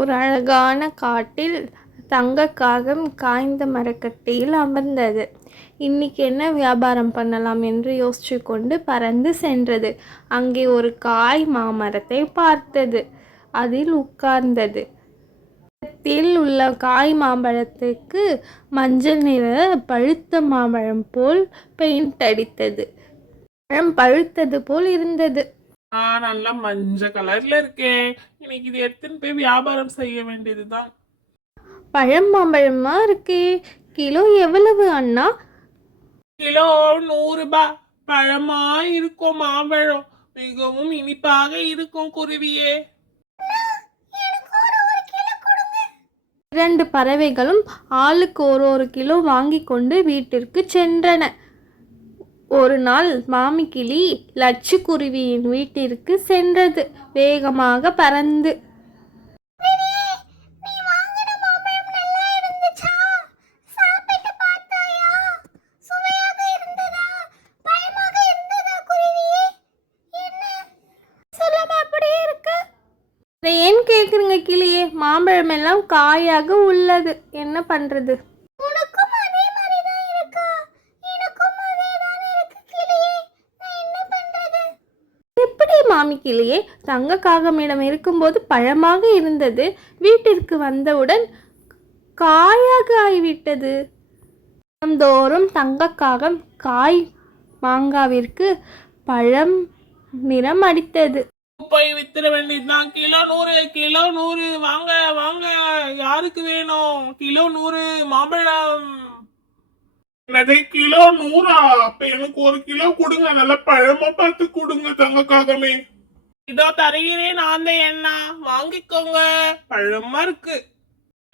ஒரு அழகான காட்டில் தங்கக்காகம் காய்ந்த மரக்கட்டையில் அமர்ந்தது. இன்னைக்கு என்ன வியாபாரம் பண்ணலாம் என்று யோசிச்சு கொண்டு பறந்து சென்றது. அங்கே ஒரு காய் மாமரத்தை பார்த்தது. அதில் உட்கார்ந்தது. மரத்தில் உள்ள காய் மாம்பழத்துக்கு மஞ்சள் நிற பழுத்த மாம்பழம் போல் பெயிண்ட் அடித்தது. பழம் பழுத்தது போல் இருந்தது. நல்லா மஞ்சள் கலர்ல இருக்கேன். இன்னைக்கு இது எடுத்துன்னு போய் வியாபாரம் செய்ய வேண்டியதுதான். பழம் மாம்பழமா இருக்கே, கிலோ எவ்வளவு அண்ணா? கிலோ 100 ரூபாய். பழமா இருக்கும் மாம்பழம், மிகவும் இனிப்பாக இருக்கும் குருவியே. இரண்டு பறவைகளும் ஆளுக்கு ஒரு கிலோ வாங்கி கொண்டு வீட்டிற்கு சென்றன. ஒரு நாள் மாமிக்கிளி லட்சுக்குருவியின் வீட்டிற்கு சென்றது. வேகமாக பறந்து ஏன் கேக்குறீங்க கிளியே? மாம்பழம் எல்லாம் காயாக உள்ளது, என்ன பண்றது? எப்படி மாமி கிளியே? தங்க காகமிடம் இருக்கும்போது பழமாக இருந்தது, வீட்டிற்கு வந்தவுடன் காயாக ஆகிவிட்டது. தோறும் தங்க காகம் காய் மாங்காவிற்கு பழம் நிறம் அடித்தது. போய் வித்துற வேண்டியதுதான். Kilo 100, kilo 100. வாங்க வாங்க, யாருக்கு வேணும்? கிலோ 100 மாம்பழம். என்னது கிலோ 100? அப்ப எனக்கு 1 கிலோ கொடுங்க, நல்ல பழமா பார்த்து கொடுங்க தங்கக்காகமே. இதோ தருகிறேன், நான் தான் என்ன, வாங்கிக்கோங்க. பழமா இருக்கு.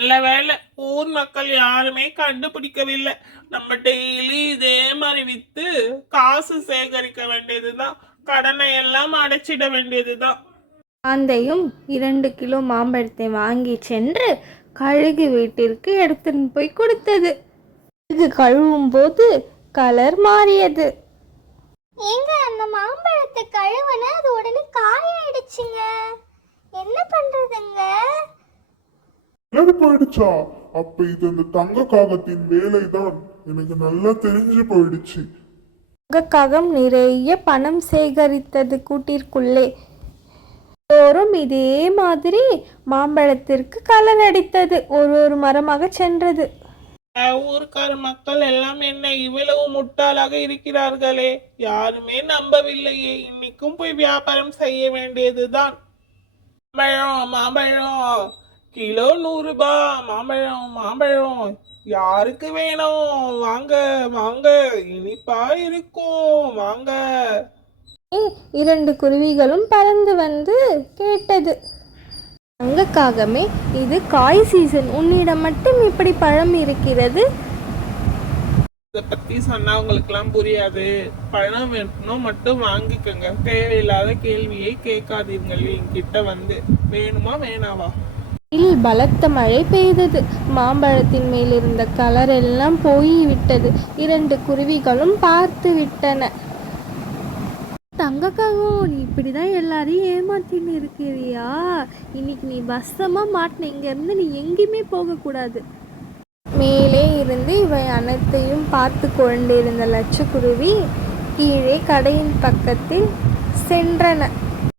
நல்ல வேலை, ஊர் மக்கள் யாருமே கண்டுபிடிக்கவில்லை. நம்ம டெய்லி இதே மாதிரி வித்து காசு சேகரிக்க வேண்டியதுதான். கடனை எல்லாம் அடைச்சிட வேண்டியதுதான். ஆந்தையும் 2 கிலோ மாம்பழத்தை வாங்கி சென்று கழுகு வீட்டிற்கு எடுத்துன்னு போய் கொடுத்தது. கழுகு கழுவும் போது கலர் மாறியது. ஏங்க, அந்த மாம்பழத்தை கழுவுன அது உடனே காயாயிடுச்சுங்க, என்ன பண்றதுங்க? போயிடுச்சா? அப்ப இது அந்த தங்க காகத்தின் வேலைதான், எனக்கு நல்லா தெரிஞ்சு போயிடுச்சு. தங்கக்காகம் நிறைய பணம் சேகரித்தது கூட்டிற்குள்ளே. தோறும் இதே மாதிரி மாம்பழத்திற்கு கலர் அடித்தது. ஒரு மரமாக சென்றது. ஊர்க்கார மக்கள் எல்லாம் என்ன இவ்வளவு முட்டாளாக இருக்கிறார்களே, யாருமே நம்பவில்லையே. இன்னைக்கும் போய் வியாபாரம் செய்ய வேண்டியதுதான். மாம்பழம் மாம்பழம், கிலோ 100 ரூபாய். மாம்பழம் மாம்பழம், யாருக்கு வேணும்? வாங்க வாங்க, இனிப்பா இருக்கும், வாங்க. 2 குருவிகளும் பறந்து வந்து கேட்டது. தங்கக்காகமே, இது காய் சீசன், உன்னிடம் மட்டும் இப்படி பழம் இருக்கிறது? இதை பத்தி சொன்னா உங்களுக்கு எல்லாம் புரியாது. பழம் வேணும் மட்டும் வாங்கிக்கோங்க, தேவையில்லாத கேள்வியை கேட்காதீர்கள். என்கிட்ட வந்து வேணுமா வேணாவா? பலத்த மழை பெய்தது. மாம்பழத்தின் மேலிருந்த கலர் எல்லாம் போய்விட்டது. 2 குருவிகளும் பார்த்து விட்டன. தங்கக்காகம், நீ இப்படிதான் எல்லாரையும் ஏமாத்தின்னு இருக்கிறியா? இன்னைக்கு நீ வசமா மாட்டின. இங்க இருந்து நீ எங்கேயுமே போகக்கூடாது. மேலே இருந்து இவை அனைத்தையும் பார்த்து கொண்டிருந்த லட்சுக்குருவி கீழே கடையின் பக்கத்தில் சென்றன.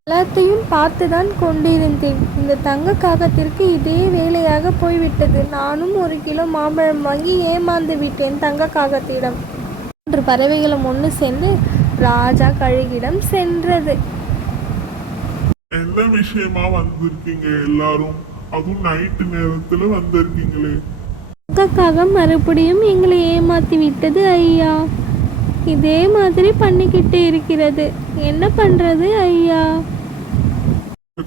எல்லாத்தையும் பார்த்துதான் கொண்டிருந்தேன். இந்த தங்க காகத்திற்கு இதே வேலையாக போய்விட்டது. நானும் 1 கிலோ மாம்பழம் வாங்கி ஏமாந்து விட்டேன் தங்க காகத்திடம். 3 பறவைகளும் ஒன்று சேர்ந்து ராஜா கழுகிடம் சென்றது. என்ன விஷயமா வந்திருக்கீங்க எல்லாரும்? அதுவும் நைட்டு நேரத்துல வந்திருக்கீங்களே. தங்கக்காகம் மறுபடியும் எங்களை ஏமாத்தி விட்டது ஐயா. இதே மாதிரி பண்ணிக்கிட்டே இருக்கிறது, என்ன பண்றது ஐயா?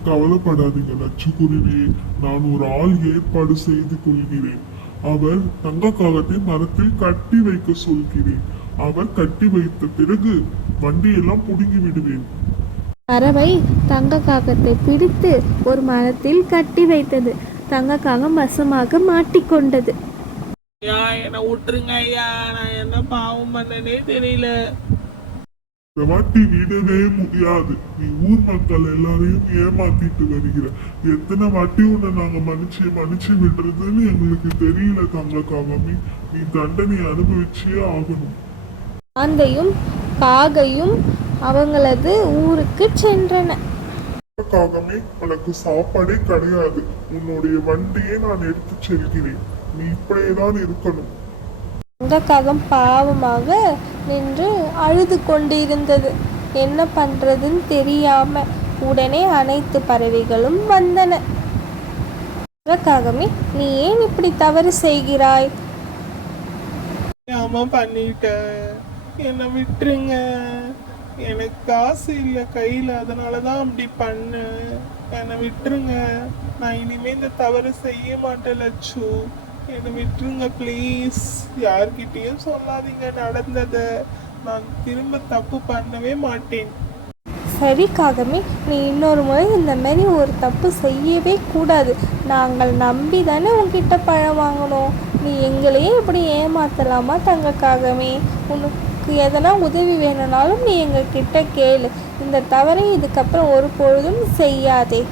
கவலைப்படாதீங்க லட்சுக்குருவியே, நான் ஒரு ஆள் ஏற்பாடு செய்து கொள்கிறேன். அவர் தங்க காகத்தை மரத்தில் கட்டி வைக்க சொல்கிறேன். அவர் கட்டி வைத்த பிறகு வண்டியெல்லாம் புடுங்கி விடுவேன். பறவை தங்க காகத்தை பிடித்து ஒரு மரத்தில் கட்டி வைத்தது. தங்க காகம் வசமாக மாட்டிக்கொண்டது. ஐயா, என்ன விட்டுருங்க ஐயா, நான் என்ன பாவம் பண்ணனே தெரியல. இந்த வாட்டி விடவே முடியாது. நீ ஊர் மக்கள் எல்லாரையும் ஏமாத்திட்டு வருகிற. எத்தனை வாட்டி உன்னை நாங்க மன்னிச்சு விடுறதுன்னு எங்களுக்கு தெரியல தங்கக்காகவே. நீ தண்டனை அனுபவிச்சே ஆகணும். ஆந்தையும் காகையும் அவங்களது ஊருக்கு சென்றன. காகமே, உனக்கு சாப்பாடே கிடையாது. உன்னுடைய வண்டியை நான் எடுத்து செல்கிறேன். நீ இப்படியேதான் இருக்கணும். தங்கக்காகம் பாவமாக நின்று அழுது கொண்டிருந்தது. என்ன பண்றதுன்னு தெரியாம உடனே அனைத்து பறவைகளும் வந்தன. தங்கக்காகமே, நீ ஏன் இப்படி தவறு செய்கிறாய்? ஆமா பண்ணிட்டேன், என்னை விட்டுருங்க. எனக்கு காசு இல்லை கையில், அதனால தான் அப்படி பண்ணேன். என்னை விட்டுருங்க. நான் இனிமே இந்த தவறு செய்ய மாட்டேன் லட்சு. என்னை விட்டுருங்க ப்ளீஸ். யார்கிட்டயும் சொல்லாதீங்க நடந்ததை. நான் திரும்ப தப்பு பண்ணவே மாட்டேன். சரி காகமே, நீ இன்னொரு முறை இந்த மாதிரி ஒரு தப்பு செய்யவே கூடாது. நாங்கள் நம்பி தானே உன்கிட்ட பழம் வாங்கினோம். நீ எங்களையே இப்படி ஏமாத்தலாமா தங்கக்காகமே? உனக்கு எதனா உதவி வேணும்னாலும் நீ எங்ககிட்ட கேளு. இந்த தவறை இதுக்கப்புறம் ஒரு பொழுதும் செய்யாதே.